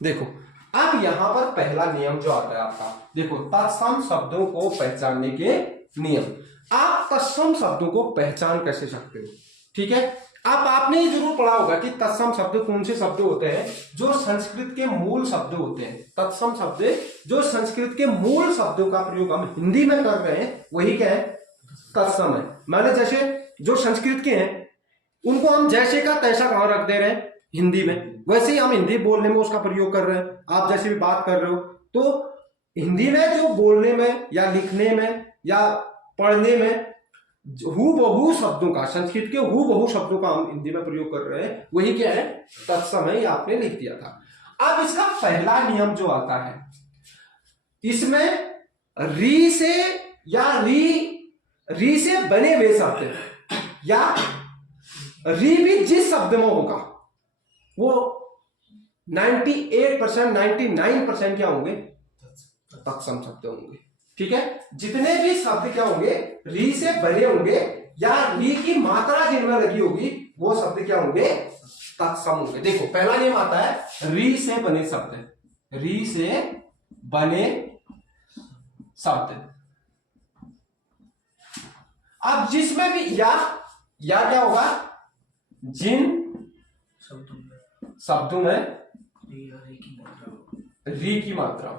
देखो अब यहां पर पहला नियम जो आता है आपका, देखो तत्सम शब्दों को पहचानने के नियम। आप तत्सम शब्दों को पहचान कैसे सकते हो? ठीक है, अब आपने ये जरूर पढ़ा होगा कि तत्सम शब्द कौन से शब्द होते हैं जो संस्कृत के मूल शब्द होते हैं। तत्सम शब्द जो संस्कृत के मूल शब्दों का प्रयोग हम हिंदी में कर रहे हैं वही क्या है? तत्सम है। माने जैसे जो संस्कृत के हैं उनको हम जैसे का तैसा कहां रख दे रहे हैं? हिंदी में। वैसे ही हम हिंदी बोलने में उसका प्रयोग कर रहे हैं। आप जैसे भी बात कर रहे हो तो हिंदी में जो बोलने में या लिखने में या पढ़ने में हु बहु शब्दों का, संस्कृत के हु बहु शब्दों का हम हिंदी में प्रयोग कर रहे हैं वही क्या है? तत्सम है। ये आपने लिख दिया था। अब इसका पहला नियम जो आता है इसमें री से या री से बने हुए शब्द या री भी जिस शब्द में होगा वो 98% 99% क्या होंगे? तत्सम शब्द होंगे। ठीक है, जितने भी शब्द क्या होंगे? री से बने होंगे या री की मात्रा जिनमें लगी होगी वो शब्द क्या होंगे? तत्सम होंगे। देखो पहला नियम आता है री से बने शब्द। री से बने शब्द। अब जिसमें भी या क्या होगा? जिन शब्दों में री की मात्रा हो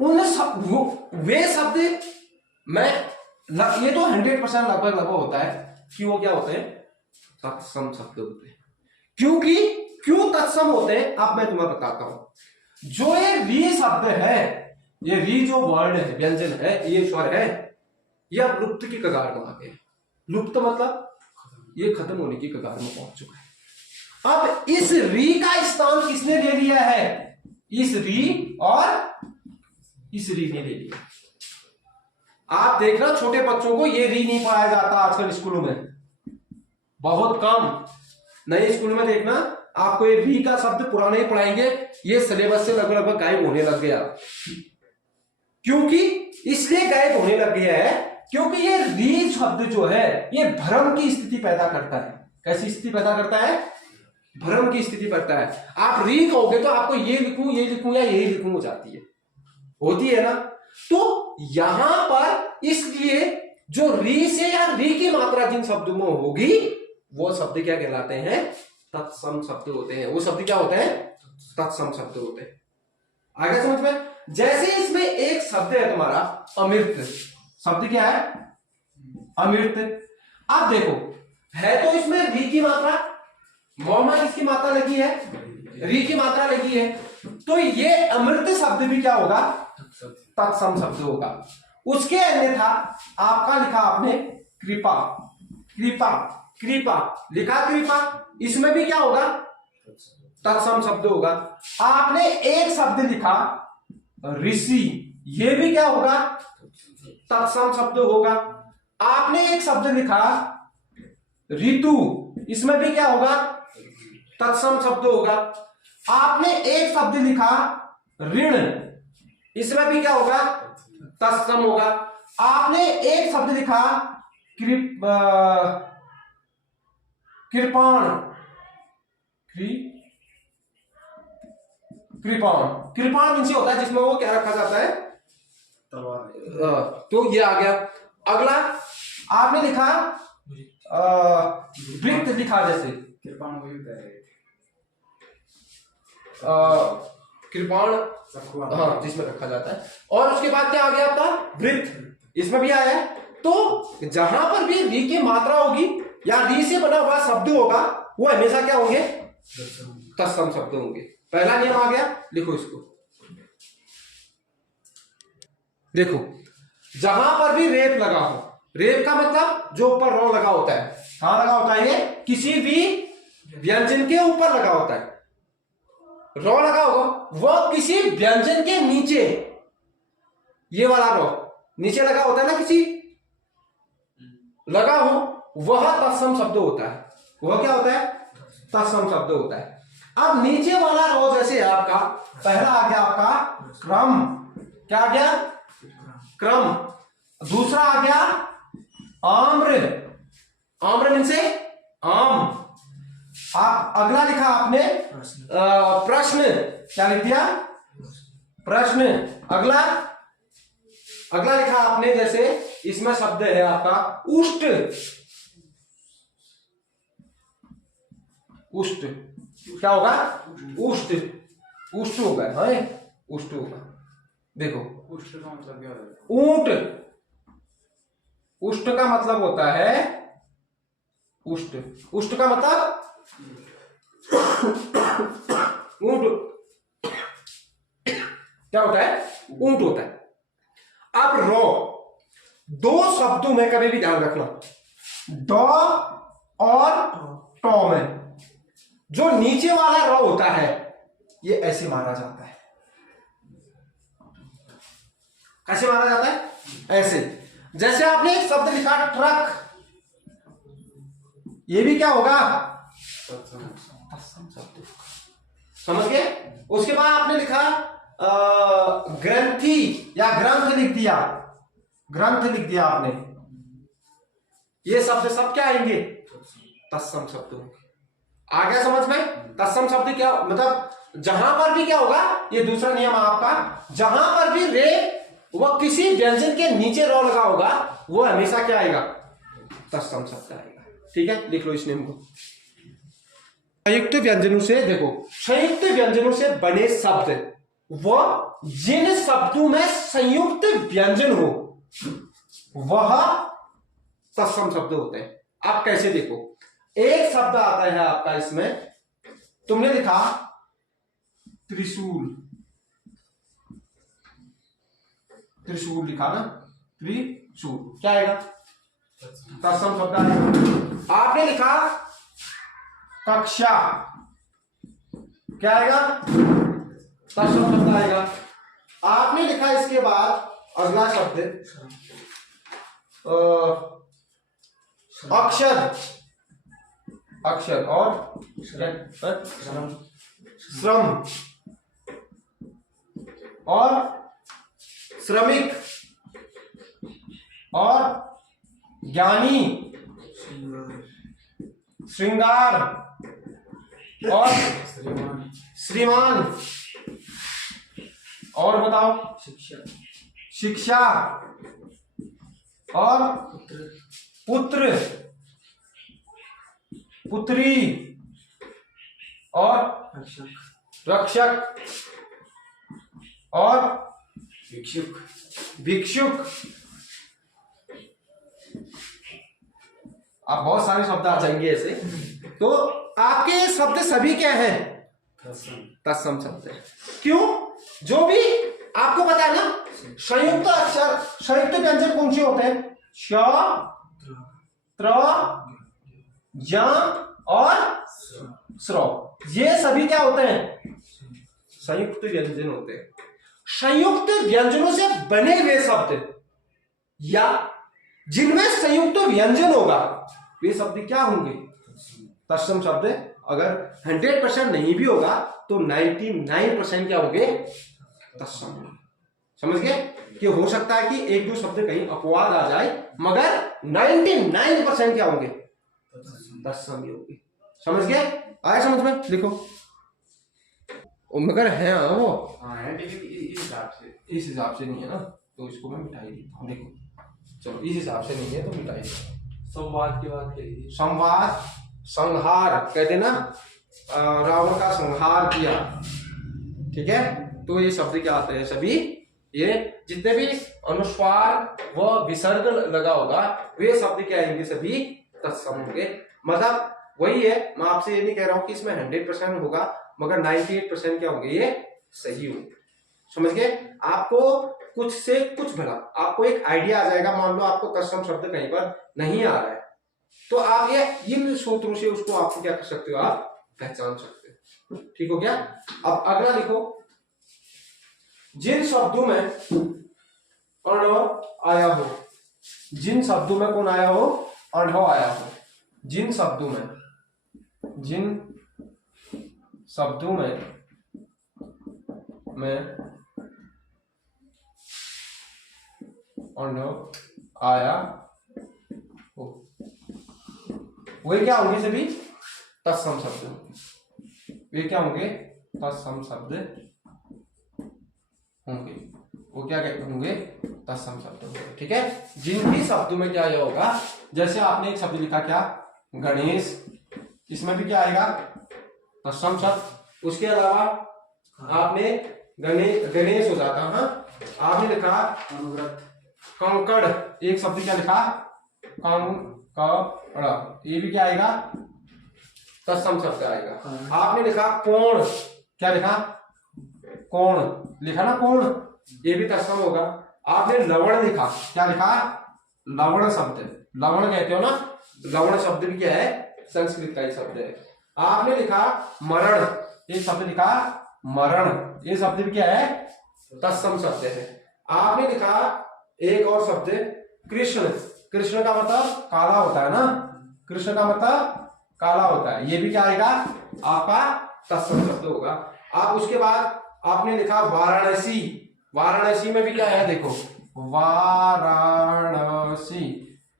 उन वे शब्द में ये तो 100% लगभग होता है कि वो क्या होते हैं? तत्सम शब्द होते हैं। क्यों तत्सम होते हैं अब मैं तुम्हें बताता हूं। जो ये री शब्द है, ये री जो वर्ड है, व्यंजन है, ये स्वर है, ये अब लुप्त की कगार में आ गए। लुप्त मतलब ये खत्म होने की कगार में पहुंच चुका है। अब इस री का स्थान किसने ले लिया है? इस री और इस री ने ले लिया। आप देखना छोटे बच्चों को ये री नहीं पढ़ाया जाता आजकल स्कूलों में, बहुत कम। नए स्कूल में देखना आपको ये री का शब्द पुराने ही पढ़ाएंगे। ये सिलेबस से लगभग गायब होने लग गया। क्योंकि इसलिए गायब होने लग गया है क्योंकि ये री शब्द जो है ये भ्रम की स्थिति पैदा करता है। कैसी स्थिति पैदा करता है? भ्रम की स्थिति करता है। आप री कहोगे तो आपको ये लिखूं या यही लिखूं हो जाती है, होती है ना। तो यहां पर इसलिए जो री से या री की मात्रा जिन शब्दों में होगी वो शब्द क्या कहलाते हैं? तत्सम शब्द होते हैं। वो शब्द क्या होते हैं? तत्सम शब्द होते हैं। आगे समझ में? जैसे इसमें एक शब्द है तुम्हारा अमृत। शब्द क्या है? अमृत। अब देखो है तो इसमें री की मात्रा, मौमा किसकी मात्रा लगी है? री की मात्रा लगी है। तो ये अमृत शब्द भी क्या होगा? तत्सम शब्द होगा। उसके अन्यथा आपका लिखा आपने कृपा, लिखा कृपा, इसमें भी क्या होगा? तत्सम शब्द होगा। आपने एक शब्द लिखा ऋषि, ये भी क्या होगा? तत्सम शब्द होगा। आपने एक शब्द लिखा ऋतु, इसमें भी क्या होगा? तत्सम शब्द होगा। आपने एक शब्द लिखा ऋण, इसमें भी क्या होगा? तत्सम होगा। आपने एक शब्द लिखा कृपाण, कृपाण से होता है जिसमें वो क्या रखा जाता है? तलवार। तो ये आ गया। अगला आपने लिखा वृत्त, लिखा जैसे कृपाण, हाँ जिसमें रखा जाता है। और उसके बाद क्या आ गया आपका? वृत्त, इसमें भी आया है। तो जहां पर भी री की मात्रा होगी या री से बना हुआ शब्द होगा वो हमेशा क्या होंगे? तत्सम शब्द होंगे। पहला नियम आ गया, लिखो इसको। देखो जहां पर भी रेप लगा हो, रेप का मतलब जो ऊपर रो लगा होता है, कहां लगा होता है? ये किसी भी व्यंजन के ऊपर लगा होता है। रो लगा होगा, वो किसी व्यंजन के नीचे, ये वाला रो नीचे लगा होता है ना, किसी लगा हो, वह तत्सम शब्द होता है। वह क्या होता है? तत्सम शब्द होता है। अब नीचे वाला रो जैसे आपका पहला आ गया आपका क्रम, क्या आ गया? क्रम। दूसरा आ गया आम्र, आम्र मीन से आम। आप अगला लिखा आपने प्रश्न, क्या लिख दिया? प्रश्न। अगला लिखा आपने, जैसे इसमें शब्द है आपका उष्ट। उष्ट क्या होगा? उष्ट। उष्ट होगा, है उष्ट होगा। देखो उष्ट का मतलब क्या होता है? ऊंट। उष्ट का मतलब होता है उष्ट। उष्ट का मतलब ऊंट। क्या होता है? ऊंट होता है। अब रो, दो शब्दों में कभी भी ध्यान रखना, डॉ और टॉ में जो नीचे वाला रो होता है ये ऐसे मारा जाता है। कैसे मारा जाता है? ऐसे। जैसे आपने एक शब्द लिखा ट्रक, ये भी क्या होगा? तत्सम शब्द। समझ गए? उसके बाद आपने लिखा ग्रंथि या ग्रंथ लिख दिया, ग्रंथ लिख दिया आपने, ये शब्द सब क्या आएंगे? तत्सम शब्द होंगे। आ गया समझ में? तत्सम शब्द क्या मतलब, जहां पर भी क्या होगा, ये दूसरा नियम आपका, जहां पर भी रे वह किसी व्यंजन के नीचे रो लगा होगा वो हमेशा क्या आएगा? तत्सम शब्द आएगा। ठीक है, लिख लो इस नियम को। संयुक्त व्यंजनों से, देखो संयुक्त व्यंजनों से बने शब्द वह जिन शब्दों में संयुक्त व्यंजन हो वह तत्सम शब्द होते हैं। आप कैसे? देखो एक शब्द आता है आपका इसमें, तुमने लिखा त्रिशूल, त्रिशूल लिखा ना, त्रिशूल क्या आएगा? तत्सम शब्द आएगा। आपने लिखा कक्षा, क्या आएगा? तत्सम शब्द आएगा। आपने लिखा इसके बाद अगला शब्द अक्षर, अक्षर और श्रम और श्रमिक और ज्ञानी, श्रृंगार और श्रीमान, और बताओ शिक्षा, शिक्षा और पुत्र, पुत्री और रक्षक और भिक्षुक, भिक्षुक। आप बहुत सारे शब्द आ जाएंगे ऐसे। तो आपके शब्द सभी क्या हैं? तत्सम शब्द है। क्यों? जो भी आपको पता है ना, संयुक्त अक्षर, संयुक्त व्यंजन कौन से होते हैं? श, त्र, ज और स्र। ये सभी क्या होते हैं? संयुक्त व्यंजन होते हैं। संयुक्त व्यंजनों से बने हुए शब्द या जिनमें संयुक्त व्यंजन होगा वे शब्द क्या होंगे? तत्सम शब्द। अगर 100% नहीं भी होगा तो 99% क्या होंगे? तत्सम। समझ गए? कि हो सकता है कि एक दो शब्द कहीं अपवाद आ जाए मगर 99% क्या होंगे? तत्सम ही होंगे। समझ गए? आया समझ में? लिखो। मगर है वो इस हिसाब से नहीं है ना, तो इसको मैं मिटाई देता हूँ। देखो चलो, इस हिसाब से नहीं है तो मिटाई देता हूँ। संवाद की बात करिए। संवाद, संहार कहते ना, रावण का संहार किया। ठीक है, तो ये शब्द क्या आते हैं? सभी ये जितने भी अनुस्वार व विसर्ग लगा होगा वे शब्द क्या आएंगे? सभी तत्सम होंगे। मतलब वही है, मैं आपसे ये नहीं कह रहा हूं कि इसमें 100% होगा मगर 98% क्या होंगे? ये सही होंगे। समझ गए? आपको कुछ से कुछ भला आपको एक आइडिया आ जाएगा। मान लो आपको तत्सम शब्द कहीं पर नहीं आ रहा है तो आप ये इन सूत्रों से उसको आपको क्या कर सकते हो? आप पहचान सकते हो। ठीक हो गया? अब अगला लिखो, जिन शब्दों में अणव आया हो, जिन शब्दों में कौन आया हो? अणव आया हो। जिन शब्दों में अणव आया हो वे क्या होंगे सभी तत्सम शब्द होंगे। वे क्या होंगे तत्सम शब्द होंगे। वो क्या कहते होंगे तत्सम शब्द होंगे। ठीक है, जिन भी शब्दों में क्या ये होगा, जैसे आपने एक शब्द लिखा क्या गणेश, इसमें भी क्या आएगा तत्सम शब्द। उसके अलावा आपने गणेश हो जाता, हाँ आपने लिखा अनुव्रत, कंकड़, एक शब्द क्या लिखा कंकड़, ये भी क्या आएगा तत्सम शब्द आएगा। आपने लिखा कोण, क्या लिखा कोण, लिखा ना कोण, ये भी तत्सम होगा। आपने लवण लिखा, क्या लिखा लवण शब्द, लवण कहते हो ना, लवण शब्द भी क्या है संस्कृत का ही शब्द है। आपने लिखा मरण, एक शब्द लिखा मरण, ये शब्द भी क्या है तत्सम शब्द है। आपने लिखा एक और शब्द कृष्ण, कृष्ण का मतलब काला होता है ना, कृष्ण का मतलब काला होता है, ये भी क्या आएगा आपका तत्सम शब्द होगा। आप उसके बाद आपने लिखा वाराणसी, वाराणसी में भी क्या है देखो वाराणसी,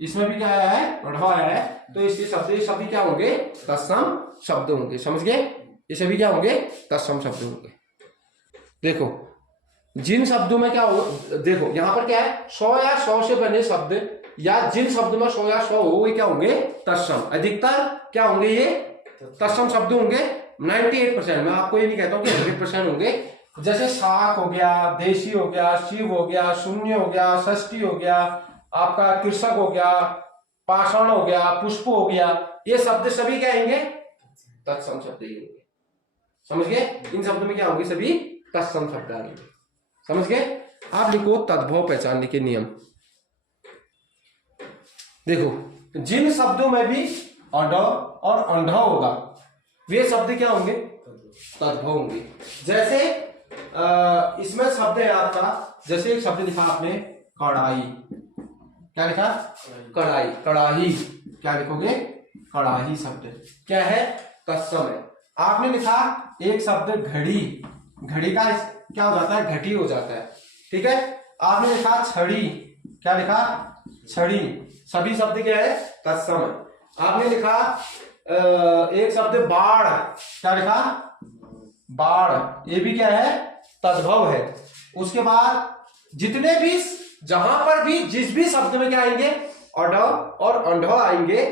इसमें भी क्या है बढ़ा है, तो इसके शब्द क्या होंगे तत्सम शब्द होंगे। समझ गए, ये सभी क्या होंगे तत्सम शब्द होंगे। देखो जिन शब्दों में क्या हो, देखो यहां पर क्या है 100 या 100 से बने शब्द, या जिन शब्दों में 100 या 100 हो वो क्या होंगे तत्सम, अधिकतर क्या होंगे ये तत्सम शब्द होंगे 98%। मैं आपको ये नहीं कहता हूं कि 100% होंगे। जैसे शाक हो गया, देशी हो गया, शिव हो गया, शून्य हो गया, षष्ठी हो गया, आपका कृषक हो गया, पाषाण हो गया, पुष्प हो गया, ये शब्द सभी क्या आएंगे तत्सम शब्द ही होंगे। समझ गए, इन शब्दों में क्या होंगे सभी तत्सम शब्द आएंगे। समझ गए। आप लिखो तद्भव पहचानने के नियम। देखो जिन शब्दों में भी अड और अंध होगा वे शब्द क्या होंगे तद्भव होंगे। जैसे इसमें शब्द है आपका, जैसे एक शब्द लिखा आपने कढ़ाई, क्या लिखा कढ़ाई, कढ़ाई क्या लिखोगे कढ़ाई शब्द क्या है तत्सम है। आपने लिखा एक शब्द घड़ी, घड़ी का क्या हो जाता है घटी हो जाता है। ठीक है, आपने लिखा छड़ी, क्या लिखा छड़ी, सभी शब्द क्या है तत्सम है। आपने लिखा एक शब्द बाढ़, क्या लिखा बाढ़, ये भी क्या है तद्भव है। उसके बाद जितने भी जहां पर भी जिस भी शब्द में क्या आएंगे अड और अंध आएंगे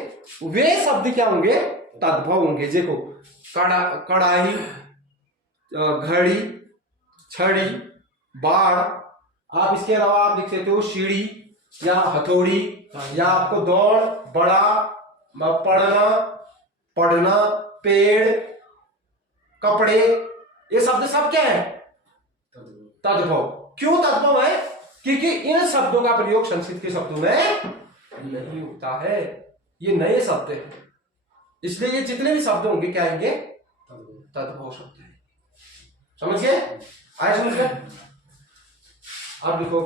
वे शब्द क्या होंगे तद्भव होंगे। देखो कढ़ाई, घड़ी, छड़ी, बाढ़, आप इसके अलावा आप लिख सकते हो सीढ़ी या हथौड़ी, या आपको दौड़, बड़ा, पढ़ना, पढ़ना, पेड़, कपड़े, ये शब्द सब क्या है तद्भव। क्यों तद्भव है? क्योंकि इन शब्दों का प्रयोग संस्कृत के शब्दों में नहीं होता है, ये नए शब्द है, इसलिए ये जितने भी शब्द होंगे क्या आएंगे तद्भव शब्द है। समझ गए, आए समझ गए। आप लिखो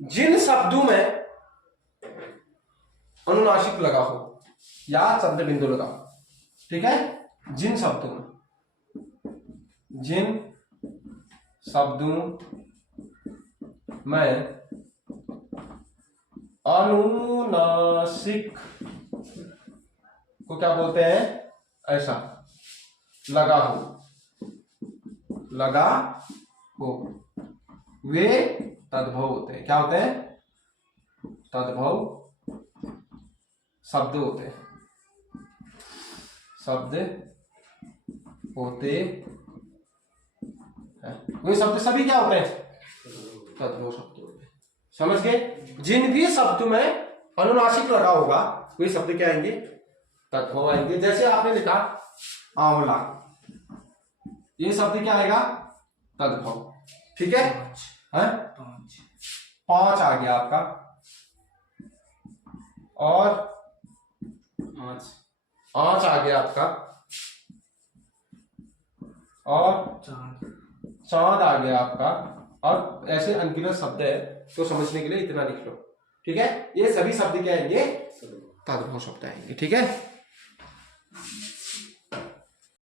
जिन शब्दों में अनुनासिक लगा हो या शब्द बिंदु लगा हो, ठीक है, जिन शब्दों में, जिन शब्दों में अनुनासिक को क्या बोलते हैं ऐसा लगा हो, लगा हो, वे तद्भव होते हैं। क्या होते हैं तद्भव शब्द होते हैं, शब्द होते हैं। वे शब्द सभी क्या होते हैं तद्भव शब्द होते हैं। समझ गए। जिन भी शब्द में अनुनासिक लगा होगा वे शब्द क्या आएंगे तद्भव आएंगे। जैसे आपने लिखा आंवला, ये शब्द क्या आएगा तद्भव। ठीक है, पांच आ गया आपका, और आंच आ गया आपका, और चांद आ गया आपका, और ऐसे अनगिनत शब्द है, तो समझने के लिए इतना लिख लो। ठीक है, ये सभी शब्द क्या आएंगे तद्भव शब्द आएंगे। ठीक है।